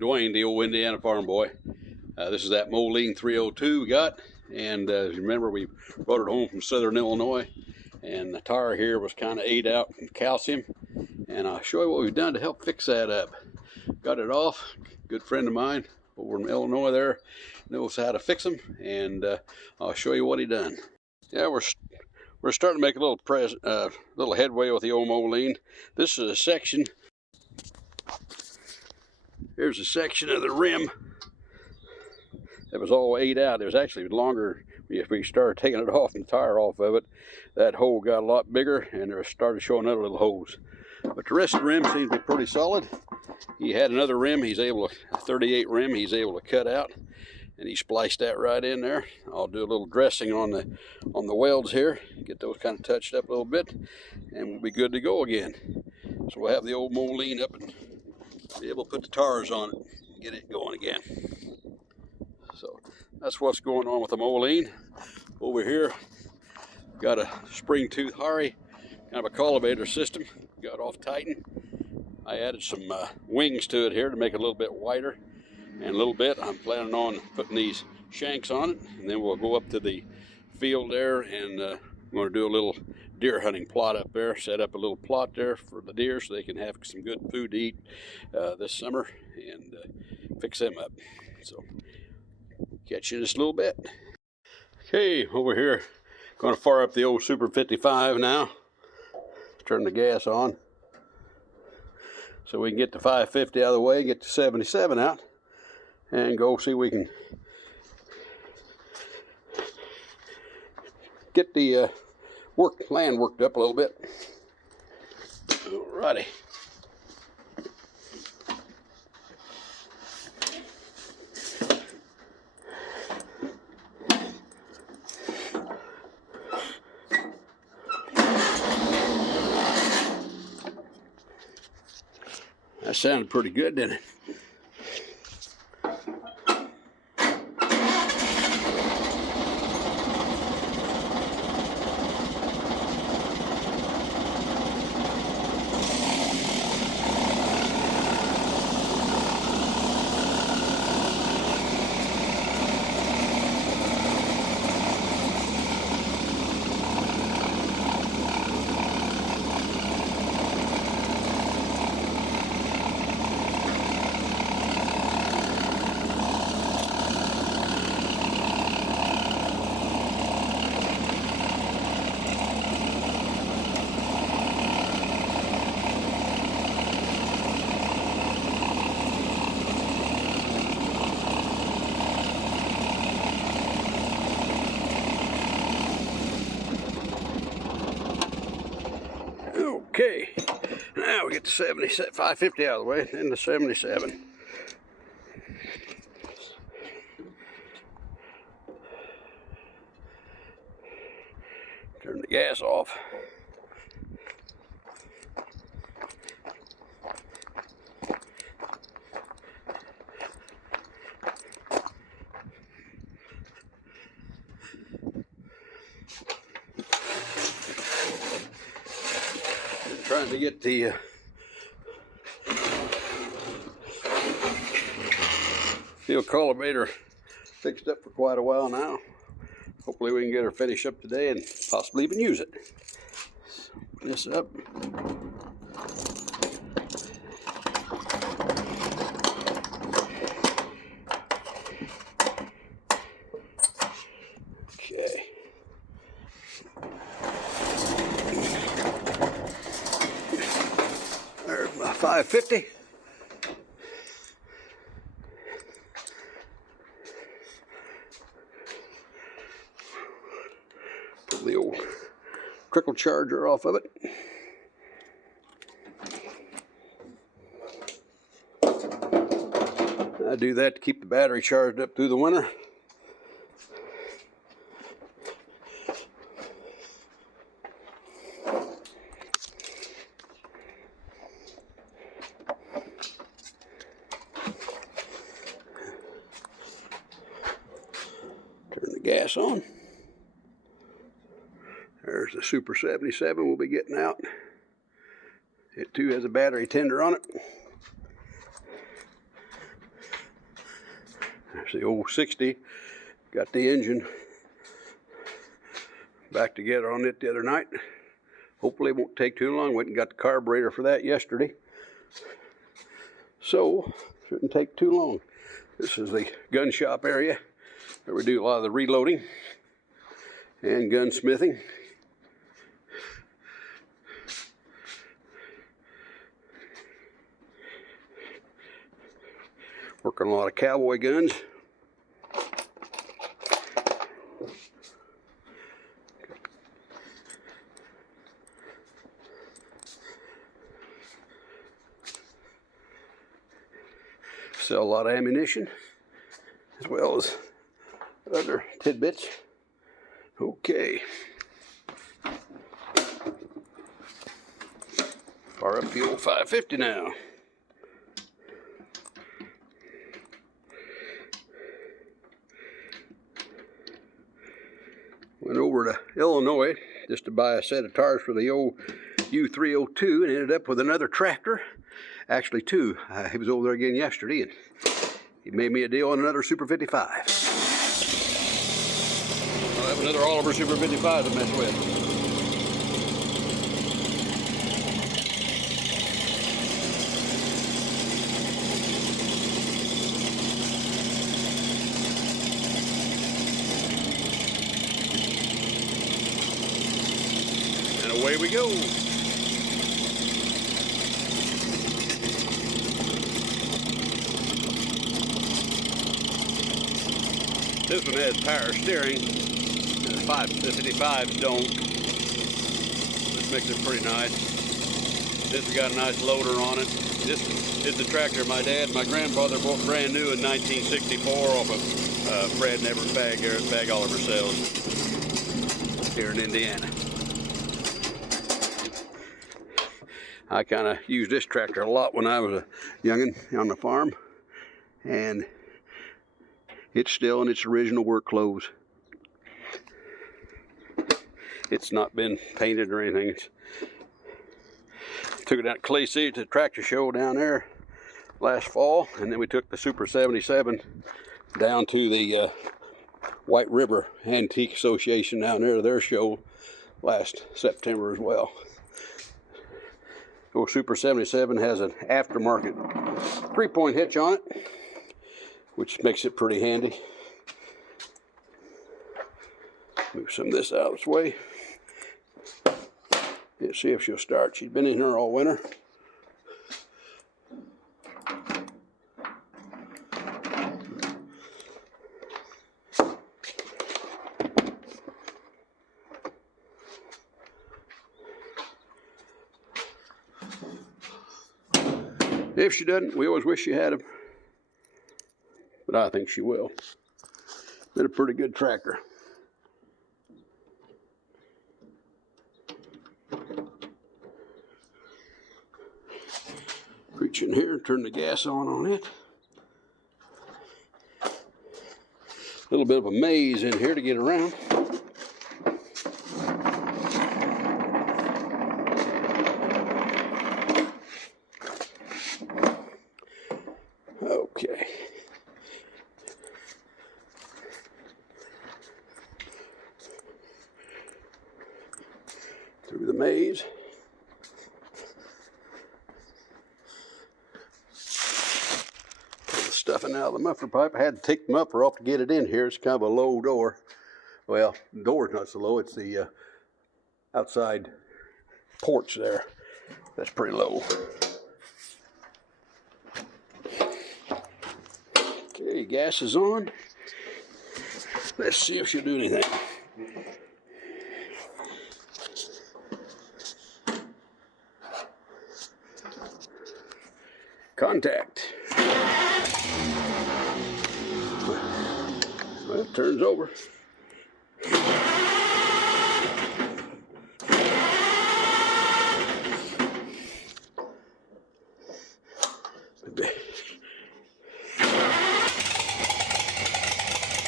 Dwayne, the old Indiana farm boy. This is that Moline 302 we got, and as you remember, we brought it home from southern Illinois, and the tire here was kind of ate out in calcium, and I'll show you what we've done to help fix that up. Got it off. Good friend of mine over in Illinois there knows how to fix them, and I'll show you what he done. Yeah, we're starting to make a little headway with the old Moline. This is a section. Here's a section of the rim that was all ate out. It was actually longer. If we started taking it off and the tire off of it, that hole got a lot bigger, and there started showing other little holes. But the rest of the rim seems to be pretty solid. He had another rim. He's able to, a 38 rim. He's able to cut out, and he spliced that right in there. I'll do a little dressing on the welds here, get those kind of touched up a little bit, and we'll be good to go again. So we'll have the old Moline up and be able to put the tires on it and get it going again. So that's what's going on with the Moline. Over here, got a spring tooth Harry, kind of a cultivator system. Got off Titan. I added some wings to it here to make it a little bit wider. And a little bit, I'm planning on putting these shanks on it, and then we'll go up to the field there, and I'm going to do a little deer hunting plot up there, set up a little plot there for the deer so they can have some good food to eat this summer, and fix them up. So catch you in just a little bit. Okay, over here, going to fire up the old Super 55 now. Turn the gas on so we can get the 550 out of the way, get the 77 out, and go see if we can get the land worked up a little bit. Alrighty. That sounded pretty good, didn't it? Okay, now we get the 550 out of the way, and the 77. Turn the gas off. Trying to get the field cultivator fixed up for quite a while now. Hopefully we can get her finished up today and possibly even use it. So, put this up. Okay. There's my 550. Pull the old trickle charger off of it. I do that to keep the battery charged up through the winter. Turn the gas on. There's the Super 77 we'll be getting out. It too has a battery tender on it. It's the old 60. Got the engine back together on it the other night. Hopefully it won't take too long. Went and got the carburetor for that yesterday. So, shouldn't take too long. This is the gun shop area where we do a lot of the reloading and gunsmithing. Working on a lot of cowboy guns. Sell a lot of ammunition as well as other tidbits. Okay. Fire up the old 550 now. Went over to Illinois just to buy a set of tires for the old U302 and ended up with another tractor. Actually two. He was over there again yesterday and he made me a deal on another Super 55. I'll have another Oliver Super 55 to mess with. And away we go. This one has power steering, and the 55s don't. This makes it pretty nice. This has got a nice loader on it. This is the tractor my dad and my grandfather bought brand new in 1964 off of Fred and Everett Bag Oliver sales here in Indiana. I kind of used this tractor a lot when I was a youngin' on the farm, and it's still in its original work clothes. It's not been painted or anything. Took it out to Clay City to the tractor show down there last fall, and then we took the Super 77 down to the White River Antique Association down there to their show last September as well. The Super 77 has an aftermarket 3-point hitch on it, which makes it pretty handy. Move some of this out of its way. Let's see if she'll start. She's been in here all winter. If she doesn't, we always wish she had them. But I think she will. Been a pretty good tractor. Reach in here, turn the gas on it. A little bit of a maze in here to get around. Okay. Through the maze. Pull the stuffing out of the muffler pipe. I had to take the muffler off to get it in here. It's kind of a low door. Well, the door's not so low. It's the outside porch there. That's pretty low. Okay, gas is on. Let's see if she'll do anything. Contact. Well, it turns over.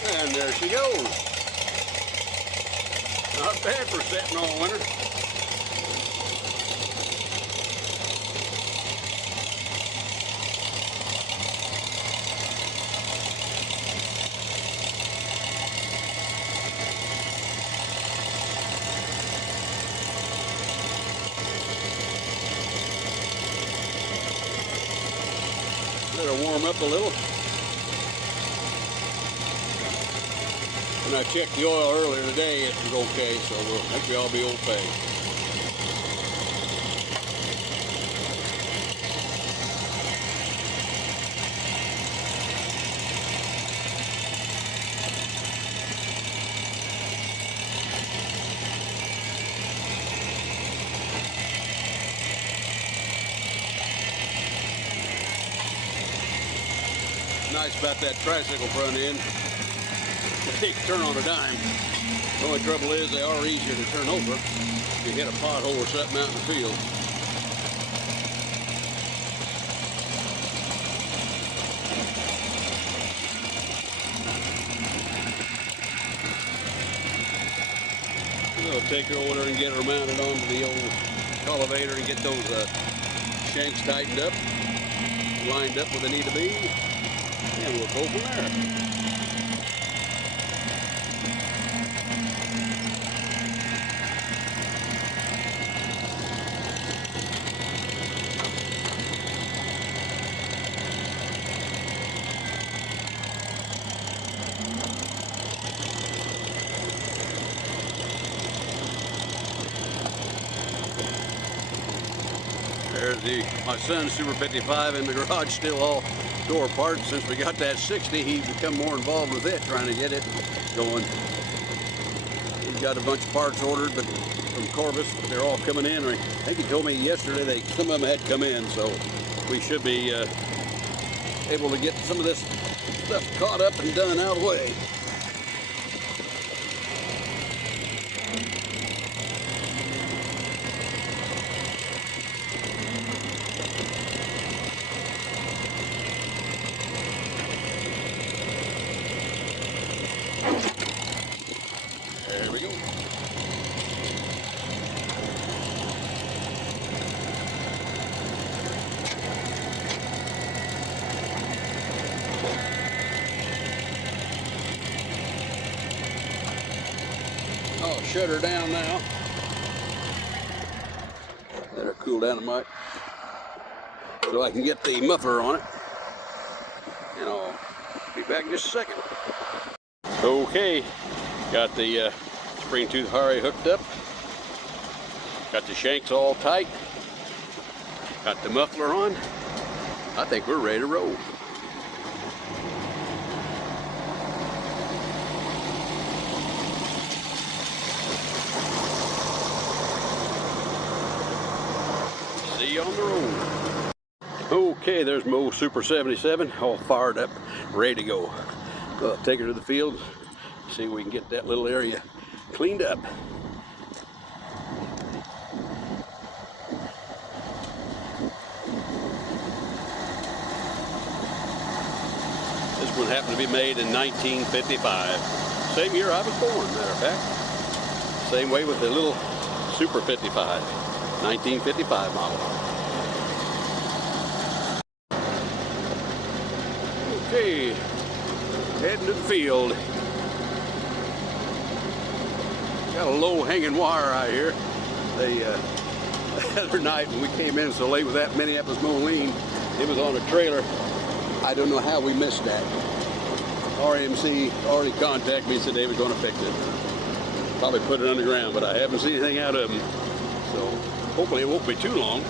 And there she goes. Not bad for sitting all winter. warm up a little. When I checked the oil earlier today, it was okay, so we'll maybe I'll be okay. Nice about that tricycle front end. They turn on a dime. The only trouble is they are easier to turn over if you hit a pothole or something out in the field. I'll take her over there and get her mounted onto the old cultivator and get those shanks tightened up, lined up where they need to be, and we'll go from there. There's my son's Super 55 in the garage, still all door parts. Since we got that 60, he's become more involved with it, trying to get it going. He's got a bunch of parts ordered, but from Corvus, but they're all coming in. I think he told me yesterday some of them had come in, so we should be able to get some of this stuff caught up and done out of the way. There we go. I'll shut her down now. Let her cool down a mite so I can get the muffler on it. And I'll be back in just a second. Okay, got the spring tooth Hari hooked up. Got the shanks all tight. Got the muffler on. I think we're ready to roll. See you on the road. Okay, there's my old Super 77 all fired up, ready to go. I'll take her to the field, see if we can get that little area cleaned up. This one happened to be made in 1955. Same year I was born, matter of fact. Same way with the little Super 55, 1955 model. Okay, heading to the field. Got a low hanging wire out here. The other night when we came in so late with that Minneapolis Moline, it was on a trailer. I don't know how we missed that. RMC already contacted me and said they were going to fix it. Probably put it underground, but I haven't seen anything out of them. So hopefully it won't be too long.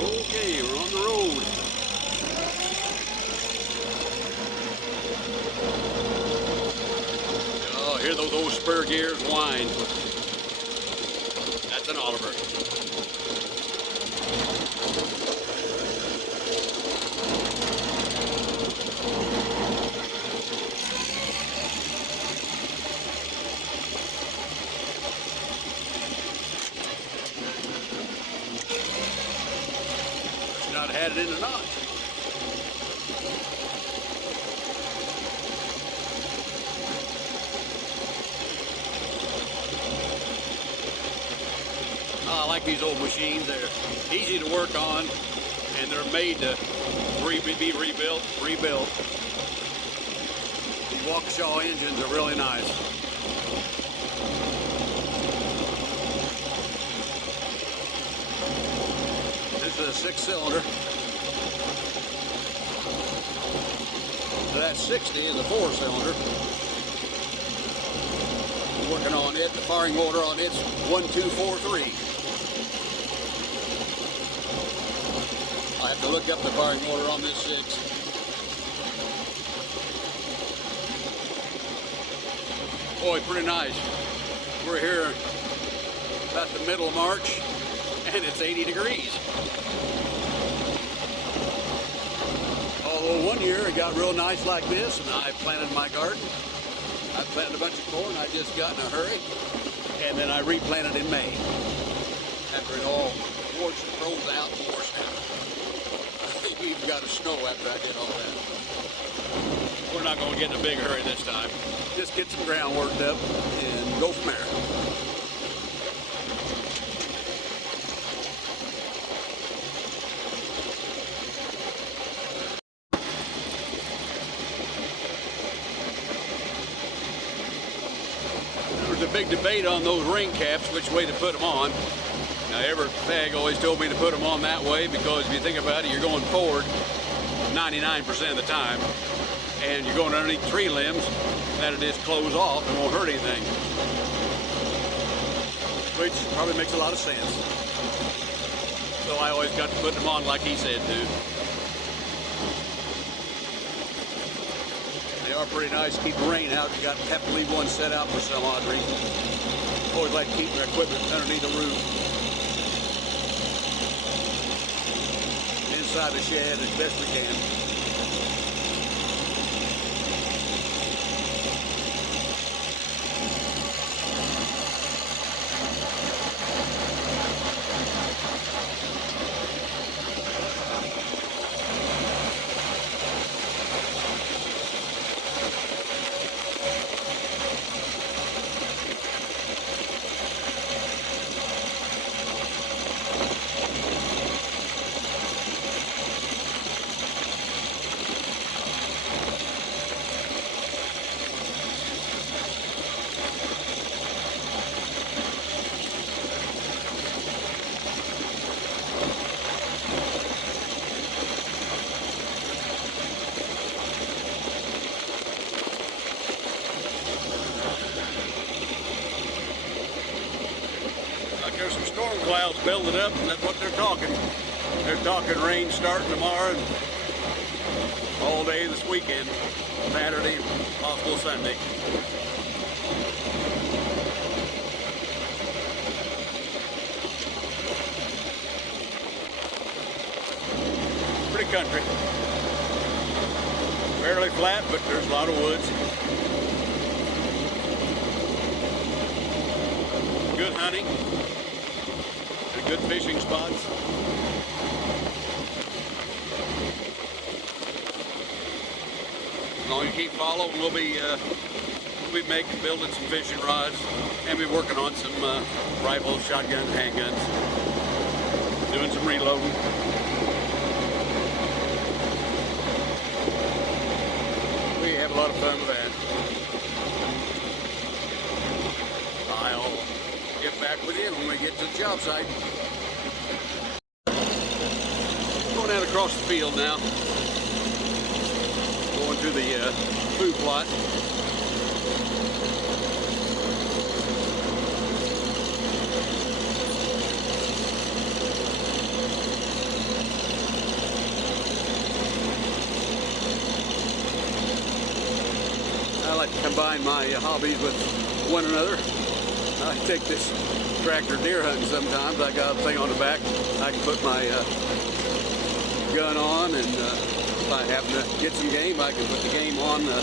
Okay, we're on the road. Oh, hear those old spur gears whine. That's an Oliver. Not had it in a notch. I like these old machines. They're easy to work on, and they're made to be rebuilt. These Waukesha engines are really nice. to the 6-cylinder. So that 60 is a 4-cylinder. Working on it. The firing order on it's 1243. I have to look up the firing order on this 6. Boy, pretty nice. We're here about the middle of March, and it's 80 degrees. Although one year it got real nice like this, and I planted my garden. I planted a bunch of corn I just got in a hurry, and then I replanted in May after it all warts and froze out and washed out. We even got a snow after I did all that. We're not going to get in a big hurry this time. Just get some ground worked up and go from there. There was a big debate on those ring caps, which way to put them on. Now, Everett Peg always told me to put them on that way because if you think about it, you're going forward 99% of the time, and you're going underneath tree limbs, that'll just close off and won't hurt anything. Which probably makes a lot of sense. So I always got to put them on like he said to. They are pretty nice to keep the rain out. You have to leave one set out for some odd reason. Always like to keep their equipment underneath the roof. Inside the shed as best we can. There's some storm clouds building up, and that's what they're talking. They're talking rain starting tomorrow and all day this weekend, Saturday, possible Sunday. Pretty country. Fairly flat, but there's a lot of woods. Good hunting. Good fishing spots. As long as you keep following, we'll be building some fishing rods and be working on some rifles, shotguns, handguns, doing some reloading. We have a lot of fun with that. I'll get back with you when we get to the job site. Going out across the field now. Going to the food plot. I like to combine my hobbies with one another. I take this tractor deer hunting sometimes. I got a thing on the back. I can put my gun on, and if I happen to get some game, I can put the game on the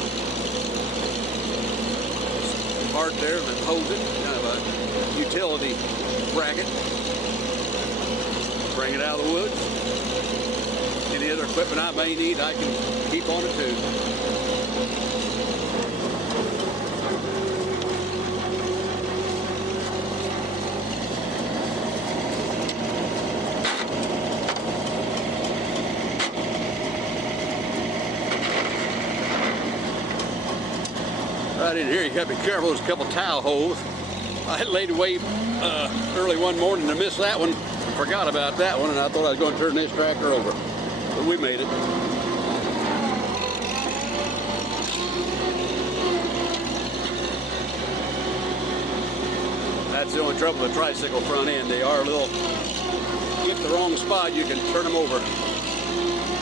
part there that holds it, kind of a utility bracket. Bring it out of the woods. Any other equipment I may need, I can keep on it too. Right in here, you gotta be careful. There's a couple towel holes. I laid away early one morning to miss that one. Forgot about that one, and I thought I was going to turn this tractor over, but we made it. That's the only trouble with the tricycle front end. They are a little, get the wrong spot, you can turn them over,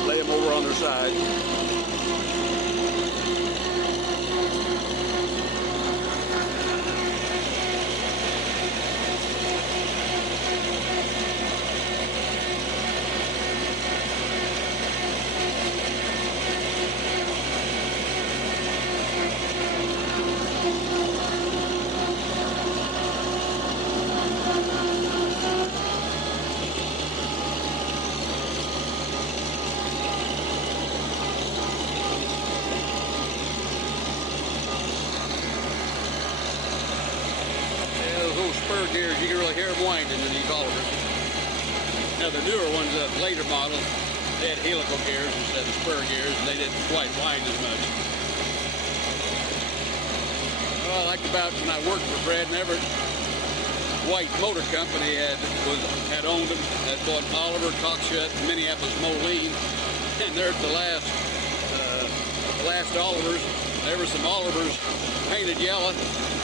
lay them over on their side. Spur gears, you can really hear them winding in these Olivers. Now the newer ones, the later models, they had helical gears instead of spur gears, and they didn't quite wind as much. Well, I liked about when I worked for Fred and Everett, White Motor Company had owned them, had bought Oliver, Cockshut, Minneapolis Moline, and they're the last Olivers. There were some Olivers painted yellow.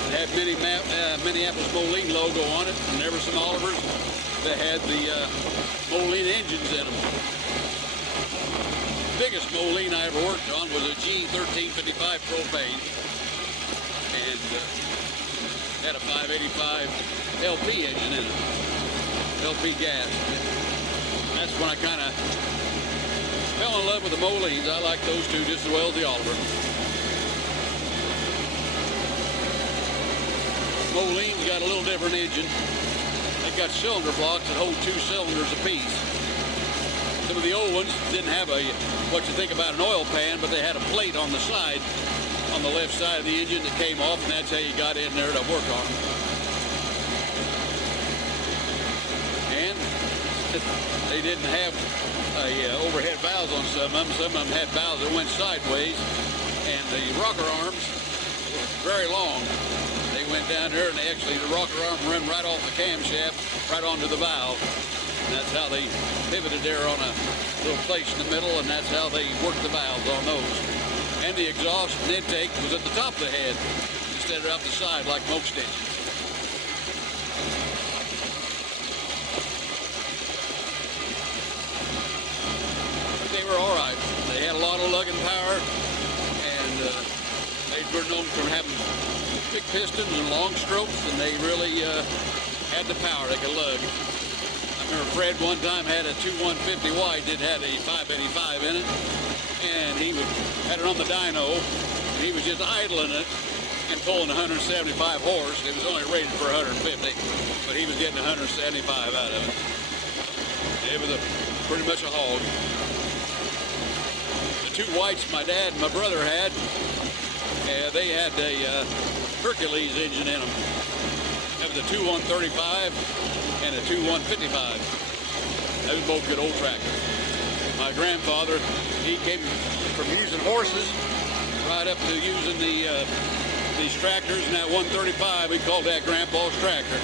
It had Minneapolis Moline logo on it, and there were some Olivers that had the Moline engines in them. The biggest Moline I ever worked on was a G1355 propane, and had a 585 LP engine in it, LP gas. That's when I kind of fell in love with the Molines. I like those two just as well as the Oliver. Moline's got a little different engine. They've got cylinder blocks that hold 2 cylinders apiece. Some of the old ones didn't have what you think about an oil pan, but they had a plate on the side, on the left side of the engine that came off, and that's how you got in there to work on them. And they didn't have overhead valves on some of them. Some of them had valves that went sideways, and the rocker arms were very long. They went down there, and the rocker arm ran right off the camshaft, right onto the valve. And that's how they pivoted there on a little place in the middle, and that's how they worked the valves on those. And the exhaust and intake was at the top of the head instead of up the side like most engines. But they were all right. They had a lot of lugging power, and they were known for having big pistons and long strokes, and they really had the power they could lug. I remember Fred one time had a 2150 wide that had a 585 in it, and he had it on the dyno, and he was just idling it and pulling 175 horse. It was only rated for 150, but he was getting 175 out of it. It was pretty much a hog. The 2 whites my dad and my brother had, they had a Hercules engine in them. That was a 2135 and a 2155. Those were both good old tractors. My grandfather, he came from using horses right up to using these tractors, and that 135, we called that Grandpa's tractor.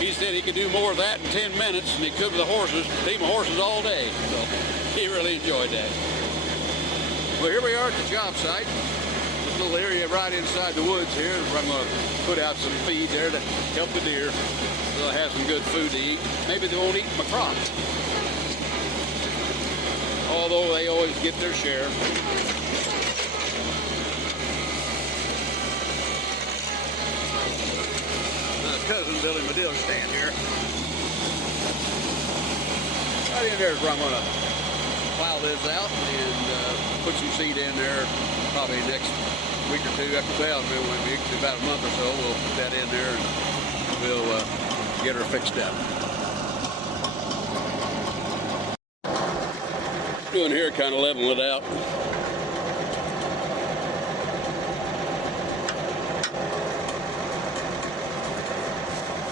He said he could do more of that in 10 minutes than he could with the horses, team of horses all day. So he really enjoyed that. Well, here we are at the job site. Little area right inside the woods here. I'm going to put out some feed there to help the deer. They'll have some good food to eat. Maybe they won't eat my crops, although they always get their share. My cousin building my deal stand here. Right in there is where I'm going to plow this out and put some seed in there probably next week or two after about a month or so. We'll put that in there and we'll get her fixed up. Doing here, kind of leveling it out.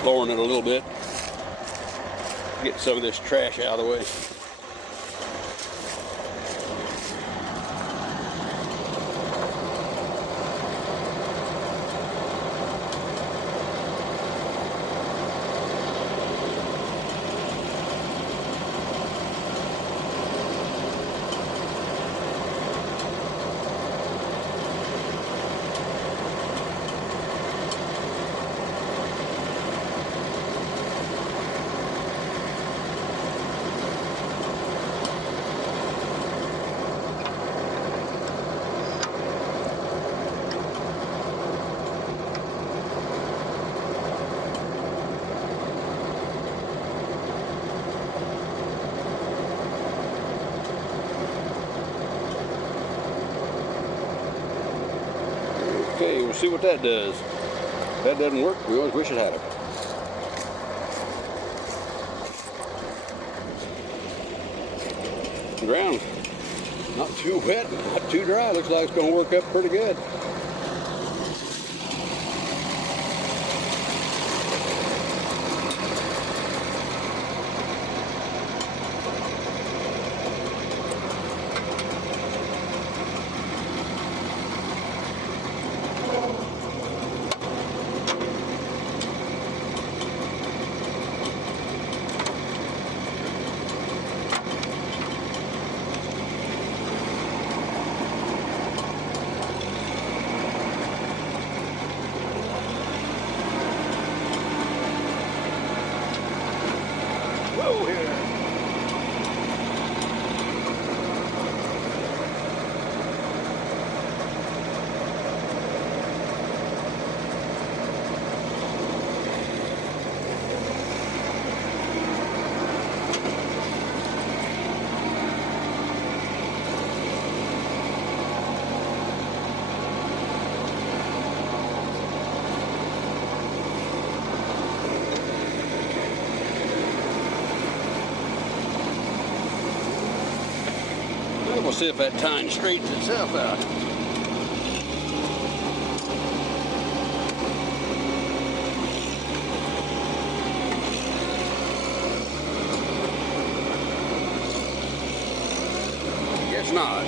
Lowering it a little bit. Get some of this trash out of the way. see what that does. If that doesn't work, we always wish it had it. The ground, not too wet, not too dry. Looks like it's going to work up pretty good. Whoa here. We'll see if that tine straightens itself out. Guess not.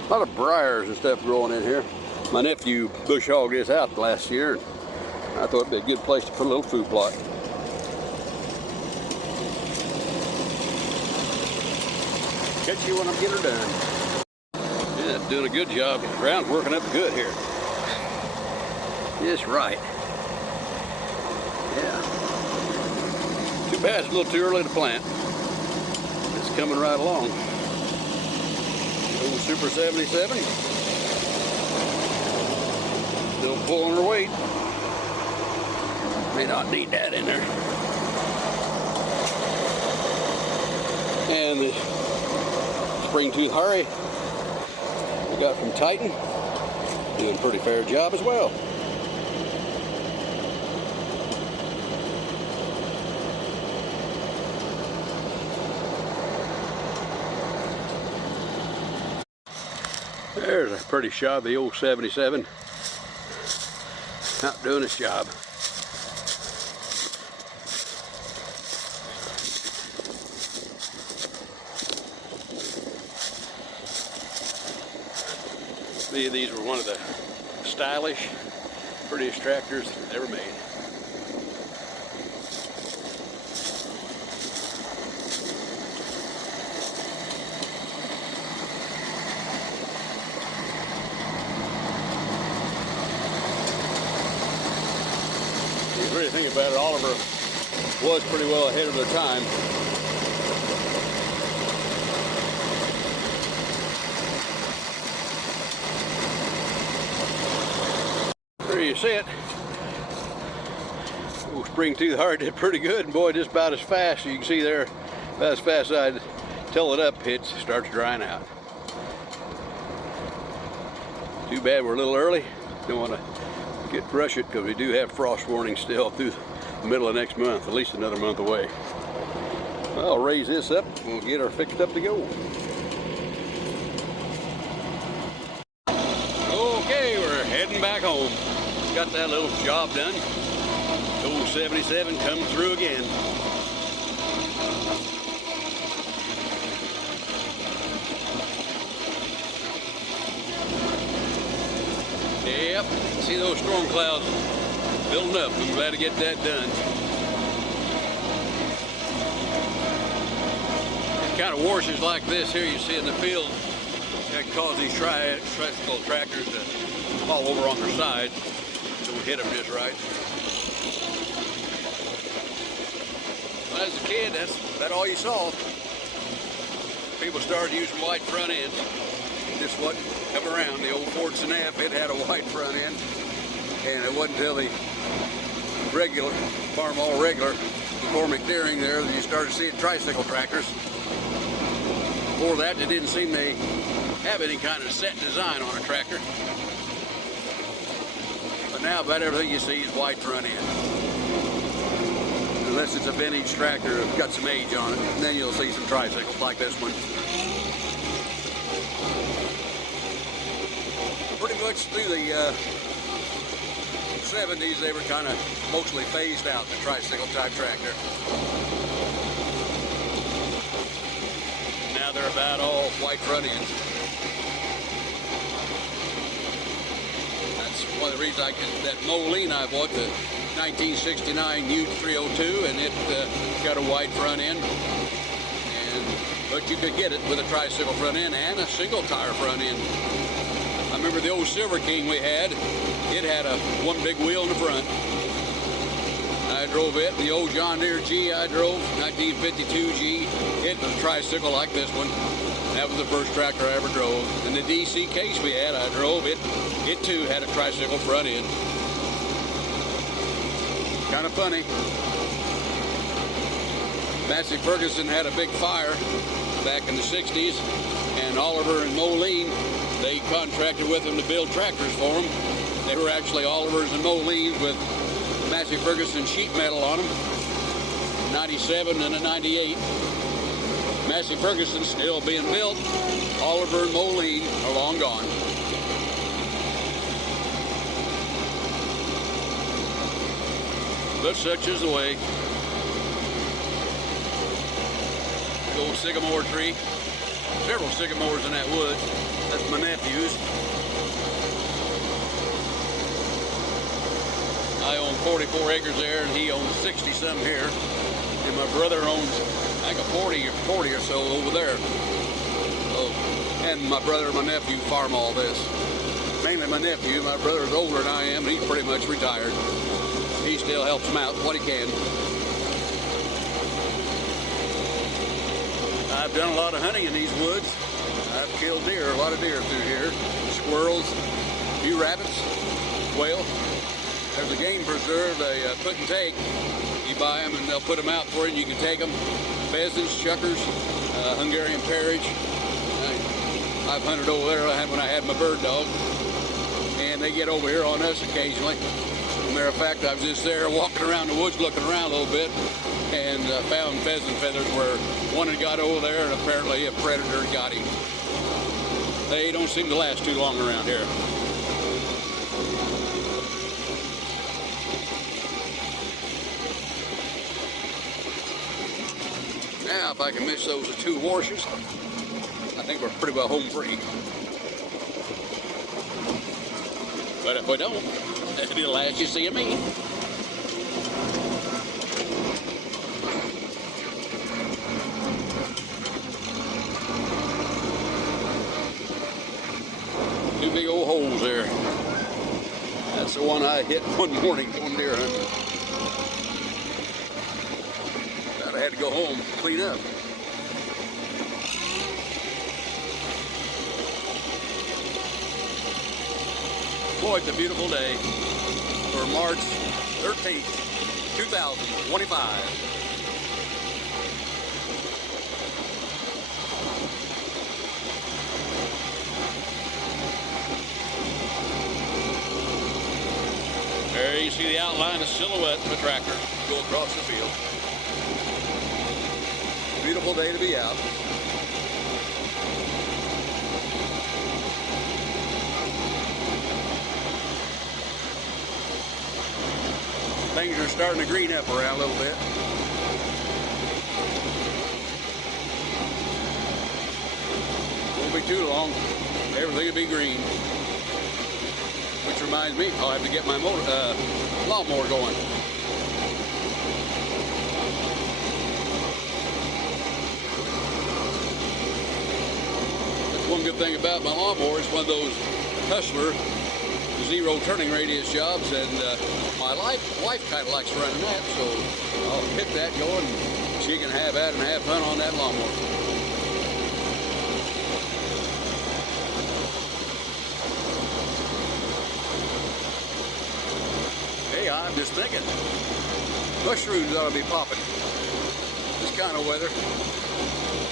A lot of briars and stuff growing in here. My nephew bush hogged this out last year, and I thought it'd be a good place to put a little food plot. Catch you when I'm getting her done. Yeah, doing a good job. The ground's working up good here. Just right. Yeah. Too bad it's a little too early to plant. It's coming right along. Old Super 77. Still pulling her weight. May not need that in there. And the spring tooth Harry we got from Titan. Doing a pretty fair job as well. There's a pretty shot of the old 77. Not doing its job. These were one of the stylish, prettiest tractors ever made. If you really think about it, Oliver was pretty well ahead of their time. There you see it. Old spring tooth Hard did pretty good, and boy, just about as fast. You can see there, about as fast as I till it up, it starts drying out. Too bad we're a little early. Don't want to rush it because we do have frost warnings still through the middle of next month, at least another month away. Well, I'll raise this up and we'll get her fixed up to go. Okay, we're heading back home. Got that little job done. Old 77 coming through again. Yep, see those storm clouds building up. I'm glad to get that done. It kind of washes like this here you see in the field That caused these tricycle tractors to fall over on their side, so we hit them just right. When I was a kid, that's about all you saw. People started using wide front ends. This wasn't come around. The old Ford Snap, it had a wide front end, and it wasn't until the regular, farm all regular, before McDeering there, that you started seeing tricycle tractors. Before that, they didn't seem to have any kind of set design on a tractor. But now about everything you see is wide front end. Unless it's a vintage tractor that's got some age on it, and then you'll see some tricycles like this one. Pretty much through the 70s, they were kind of mostly phased out, the tricycle type tractor. Now they're about all white front ends. That's one of the reasons that Moline I bought, the 1969 Ute 302, and it got a wide front end. But you could get it with a tricycle front end and a single tire front end. I remember the old Silver King we had. It had one big wheel in the front. I drove it. The old John Deere G I drove, 1952 G. It was a tricycle like this one. That was the first tractor I ever drove. And the DC Case we had, I drove it. It too had a tricycle front end. Kind of funny. Massey Ferguson had a big fire back in the 60s, and Oliver and Moline, they contracted with them to build tractors for them. They were actually Olivers and Molines with Massey Ferguson sheet metal on them, 97 and a 98. Massey Ferguson still being built. Oliver and Moline are long gone. But such is the way. Old sycamore tree. Several sycamores in that woods. That's my nephew's. I own 44 acres there, and he owns 60-some here. And my brother owns, I think, 40 or so over there. Oh, and my brother and my nephew farm all this. Mainly my nephew. My brother's older than I am, and he's pretty much retired. He still helps him out what he can. I've done a lot of hunting in these woods. I've killed deer, a lot of deer through here. Squirrels, a few rabbits, quail. There's a game preserve, a put and take. You buy them and they'll put them out for you and you can take them. Pheasants, chuckers, Hungarian parridge. I've hunted over there when I had my bird dog. And they get over here on us occasionally. As a matter of fact, I was just there walking around the woods, looking around a little bit, and found pheasant feathers where one had got over there, and apparently a predator got him. They don't seem to last too long around here. Now, if I can miss those 2 washes, I think we're pretty well home free. But if we don't, that'll be the last you see of me. Two big old holes there. That's the one I hit one morning going deer hunting. Thought I had to go home, clean up. Boy, it's a beautiful day for March 13th, 2025. There you see the outline of silhouette of a tractor go across the field. Beautiful day to be out. Things are starting to green up around a little bit. Won't be too long. Everything will be green. Which reminds me, I'll have to get my lawnmower going. That's one good thing about my lawnmower is one of those Hustler zero turning radius jobs, and my wife kind of likes running that, so I'll hit that going, and she can have at it and have fun on that lawnmower. Hey, I'm just thinking, mushrooms ought to be popping this kind of weather.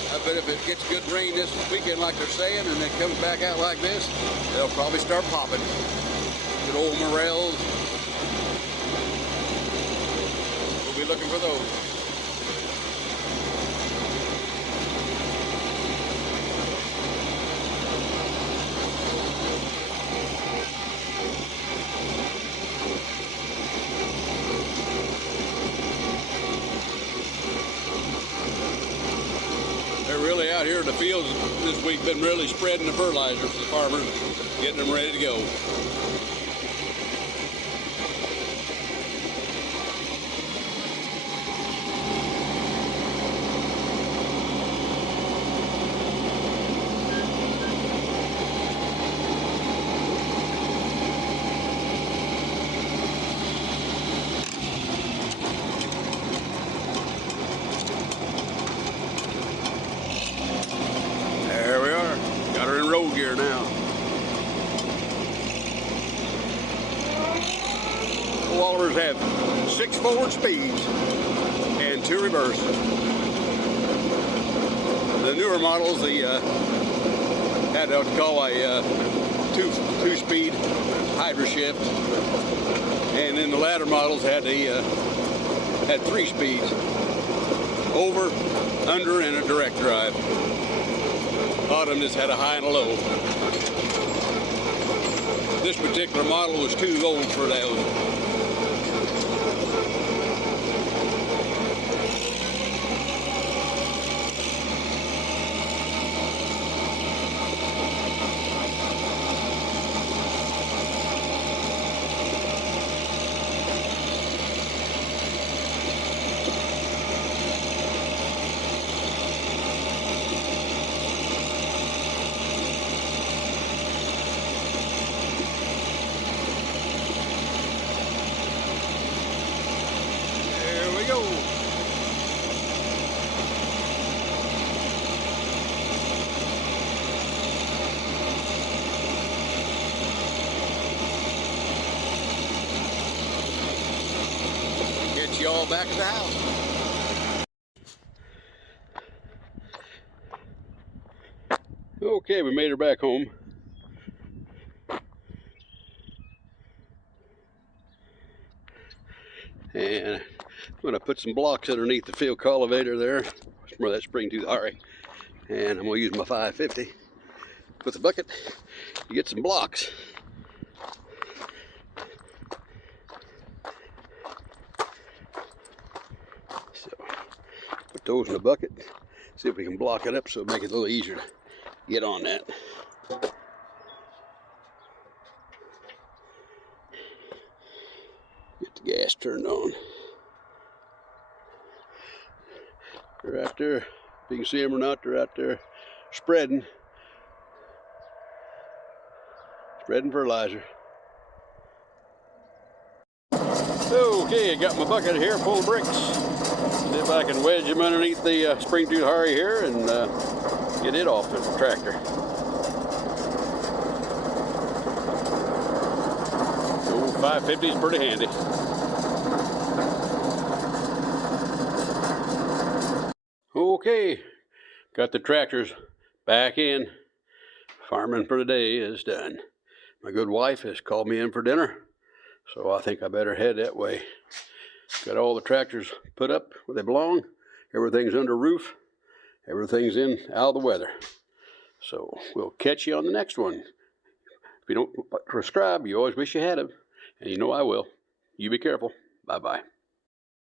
I bet if it gets good rain this weekend like they're saying, and it comes back out like this, they'll probably start popping. Good old morels. We'll be looking for those. They're really out here in the fields this week, been really spreading the fertilizer for the farmers, getting them ready to go. Road gear now. Walters have 6 forward speeds and 2 reverse. The newer models, they had what they call a two-speed hydro shift, and then the latter models had 3 speeds: over, under, and a direct drive. A lot of them just had a high and a low. This particular model was too old for those. Go. Get you all back at the house. Okay, we made her back home. And I'm going to put some blocks underneath the field cultivator there, where that spring tooth harry, and I'm going to use my 550 with a bucket to get some blocks. So put those in the bucket, see if we can block it up so it'll make it a little easier to get on that. Get the gas turned on. They're out there, if you can see them or not, they're out there spreading fertilizer. Okay, I got my bucket here full of bricks. See if I can wedge them underneath the spring tooth harry here and get it off the tractor. Old 550 is pretty handy. Okay, got the tractors back in. Farming for the day is done. My good wife has called me in for dinner, so I think I better head that way. Got all the tractors put up where they belong. Everything's under roof. Everything's in out of the weather. So we'll catch you on the next one. If you don't subscribe, you always wish you had them. And you know I will. You be careful. Bye-bye.